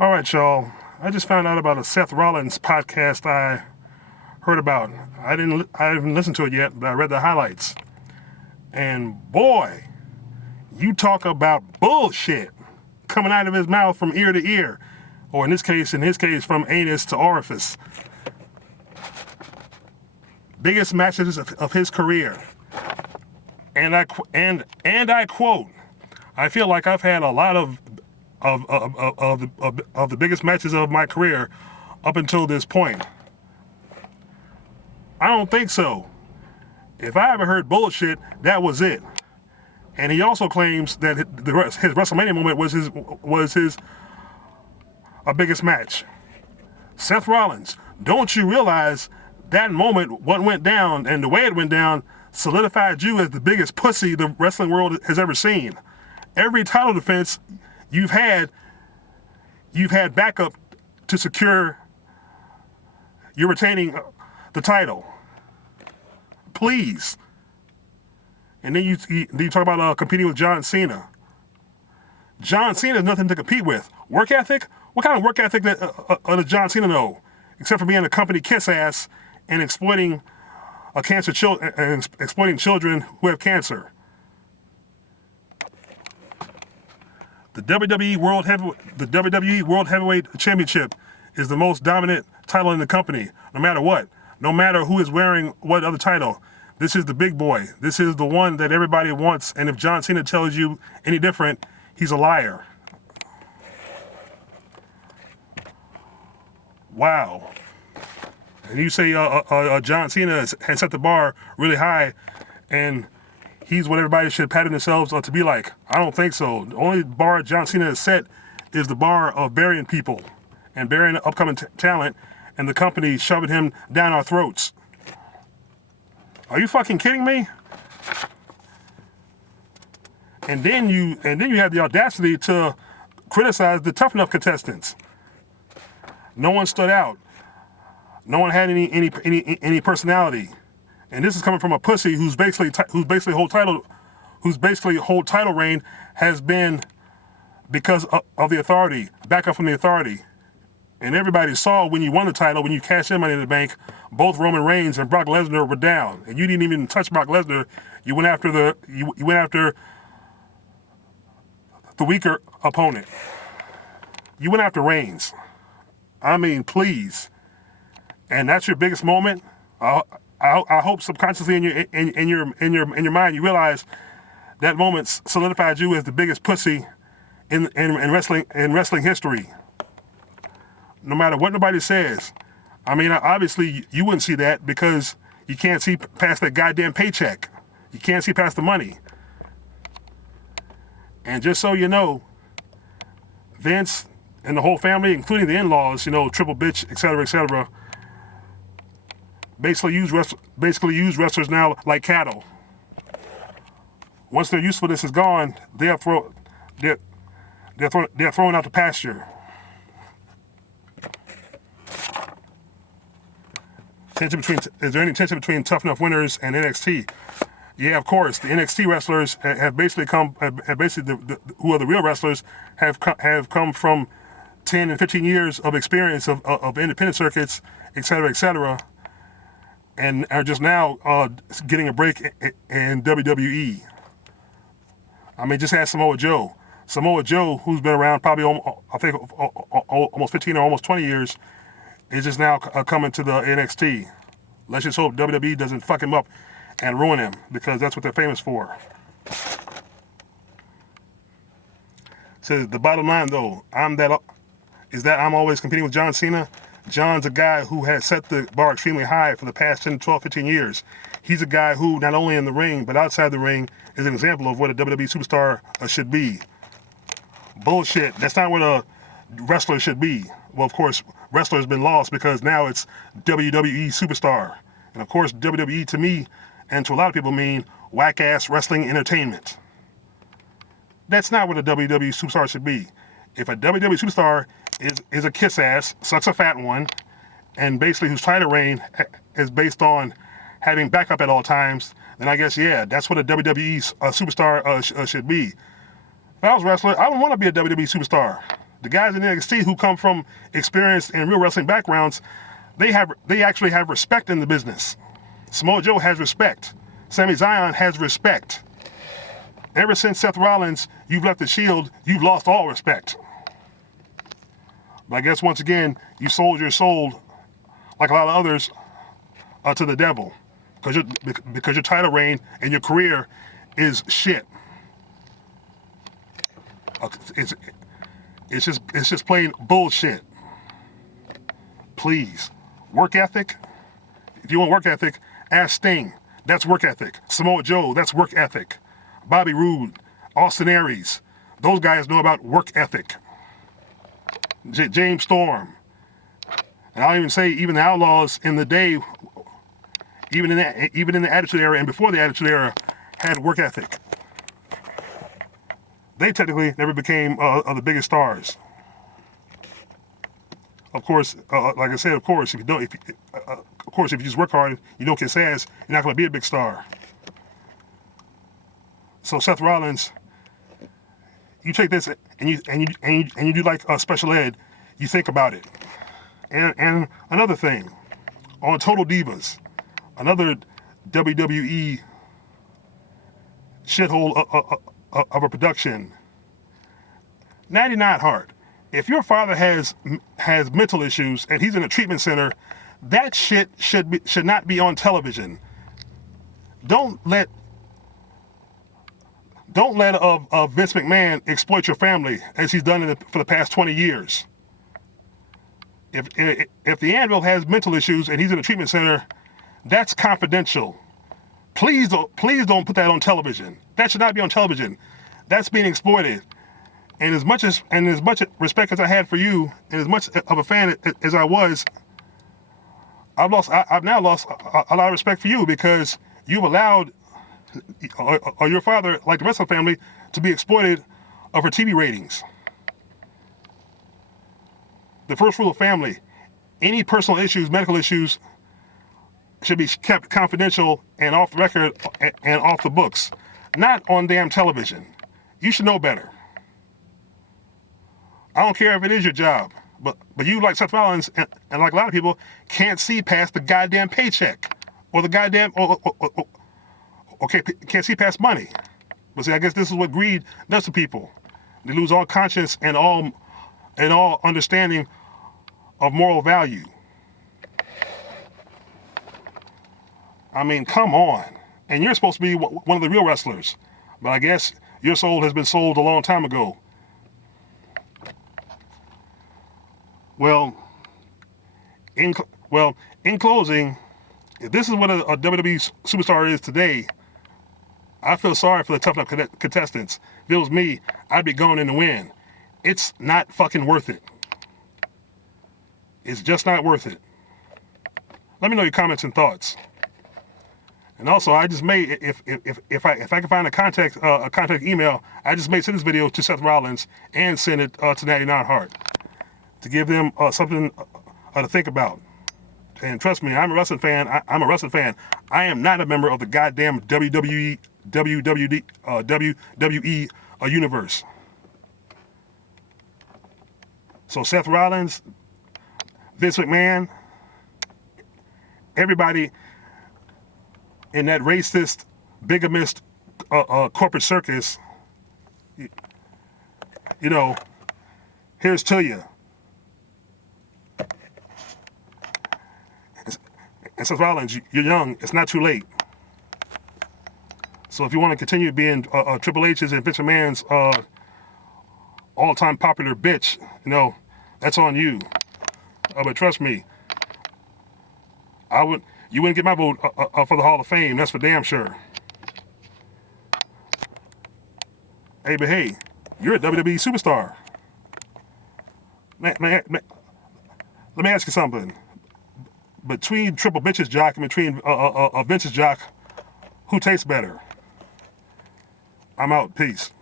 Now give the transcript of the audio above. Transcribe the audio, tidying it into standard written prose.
All right, y'all. I just found out about a Seth Rollins podcast I heard about. I haven't listened to it yet, but I read the highlights. And boy, you talk about bullshit coming out of his mouth from ear to ear, or in his case, from anus to orifice. Biggest matches of his career. And I quote, I feel like I've had a lot of the biggest matches of my career up until this point. I don't think so. If I ever heard bullshit, that was it. And he also claims that his WrestleMania moment was his biggest match. Seth Rollins, don't you realize that moment, what went down and the way it went down, solidified you as the biggest pussy the wrestling world has ever seen. Every title defense you've had backup to secure you're retaining the title. Please. And then you talk about competing with John Cena. John Cena has nothing to compete with. Work ethic? What kind of work ethic does John Cena know? Except for being a company kiss ass and exploiting exploiting children who have cancer. The WWE World Heavyweight Championship is the most dominant title in the company, no matter what. No matter who is wearing what other title. This is the big boy. This is the one that everybody wants, and if John Cena tells you any different, he's a liar. Wow. And you say John Cena has set the bar really high, and he's what everybody should pattern themselves to be like. I don't think so. The only bar John Cena has set is the bar of burying people and burying upcoming talent, and the company shoving him down our throats. Are you fucking kidding me? And then you have the audacity to criticize the Tough Enough contestants. No one stood out. No one had any personality. And this is coming from a pussy whose whole title reign has been because of the authority, backup from the authority. And everybody saw when you won the title, when you cashed in Money in the Bank, both Roman Reigns and Brock Lesnar were down, and you didn't even touch Brock Lesnar. You went after the weaker opponent. You went after Reigns. I mean, please. And that's your biggest moment. I hope subconsciously in your mind you realize that moment solidified you as the biggest pussy in wrestling history. No matter what nobody says. I mean, obviously you wouldn't see that because you can't see past that goddamn paycheck. You can't see past the money. And just so you know, Vince and the whole family, including the in-laws, triple bitch, etc., basically use wrestlers now like cattle. Once their usefulness is gone, they're thrown out to pasture. Is there any tension between Tough Enough winners and NXT? Yeah, of course. The NXT wrestlers have basically who are the real wrestlers have come from 10 and 15 years of experience of independent circuits, etc., and are just now getting a break in WWE. I mean, just ask Samoa Joe. Samoa Joe, who's been around probably almost 15 or almost 20 years, is just now coming to the NXT. Let's just hope WWE doesn't fuck him up and ruin him, because that's what they're famous for. So the bottom line, though, I'm always competing with John Cena. John's a guy who has set the bar extremely high for the past 10, 12, 15 years. He's a guy who, not only in the ring, but outside the ring, is an example of what a WWE superstar should be. Bullshit. That's not what a wrestler should be. Well, of course, wrestler's been lost because now it's WWE superstar. And of course, WWE to me, and to a lot of people, mean whack-ass wrestling entertainment. That's not what a WWE superstar should be. If a WWE superstar is a kiss ass, sucks a fat one, and basically whose title reign is based on having backup at all times, then I guess, yeah, that's what a WWE superstar should be. If I was a wrestler, I would want to be a WWE superstar. The guys in NXT who come from experienced and real wrestling backgrounds, they actually have respect in the business. Samoa Joe has respect. Sami Zayn has respect. Ever since Seth Rollins, you've left the Shield, you've lost all respect. But I guess once again, you sold your soul, like a lot of others, to the devil, because your title reign and your career is shit. It's just plain bullshit. Please, work ethic. If you want work ethic, ask Sting. That's work ethic. Samoa Joe, that's work ethic. Bobby Roode, Austin Aries, those guys know about work ethic. James Storm, and I'll even say even the Outlaws in the day, even in the Attitude Era and before the Attitude Era, had work ethic. They technically never became the biggest stars. Of course, like I said, of course, if you just work hard, you don't kiss ass, you're not going to be a big star. So Seth Rollins, you take this and you do like special ed. You think about it. And another thing, on Total Divas, another WWE shithole of a production. 99 Hard. If your father has mental issues and he's in a treatment center, that shit should not be on television. Don't let Vince McMahon exploit your family as he's done for the past 20 years. If the Anvil has mental issues and he's in a treatment center, that's confidential. Please don't put that on television. That should not be on television. That's being exploited. And as much respect as I had for you, and as much of a fan as I was, I've now lost a lot of respect for you, because you've allowed or your father, like the rest of the family, to be exploited for TV ratings. The first rule of family: any personal issues, medical issues, should be kept confidential and off the record and off the books, not on damn television. You should know better. I don't care if it is your job, but you, like Seth Rollins and like a lot of people, can't see past the goddamn paycheck or the goddamn can't see past money. But see, I guess this is what greed does to people. They lose all conscience and all understanding of moral value. I mean, come on. And you're supposed to be one of the real wrestlers, but I guess your soul has been sold a long time ago. Well, in closing, if this is what a WWE superstar is today, I feel sorry for the tough enough contestants. If it was me, I'd be going in to win. It's not fucking worth it. It's just not worth it. Let me know your comments and thoughts. And also, I just made, if I can find a contact email, I just may send this video to Seth Rollins and send it to 99 Hard to give them something to think about. And trust me, I'm a wrestling fan. I'm a wrestling fan. I am not a member of the goddamn WWE universe. So Seth Rollins, Vince McMahon, everybody in that racist, bigamist corporate circus, you know, here's to you. And Seth Rollins, you're young. It's not too late. So if you want to continue being Triple H's and Vince McMahon's all-time popular bitch, you know, that's on you. But trust me, you wouldn't get my vote for the Hall of Fame. That's for damn sure. Hey, but hey, you're a WWE superstar. Let me ask you something. Between Triple Bitch's jock and between Vince's jock, who tastes better? I'm out. Peace.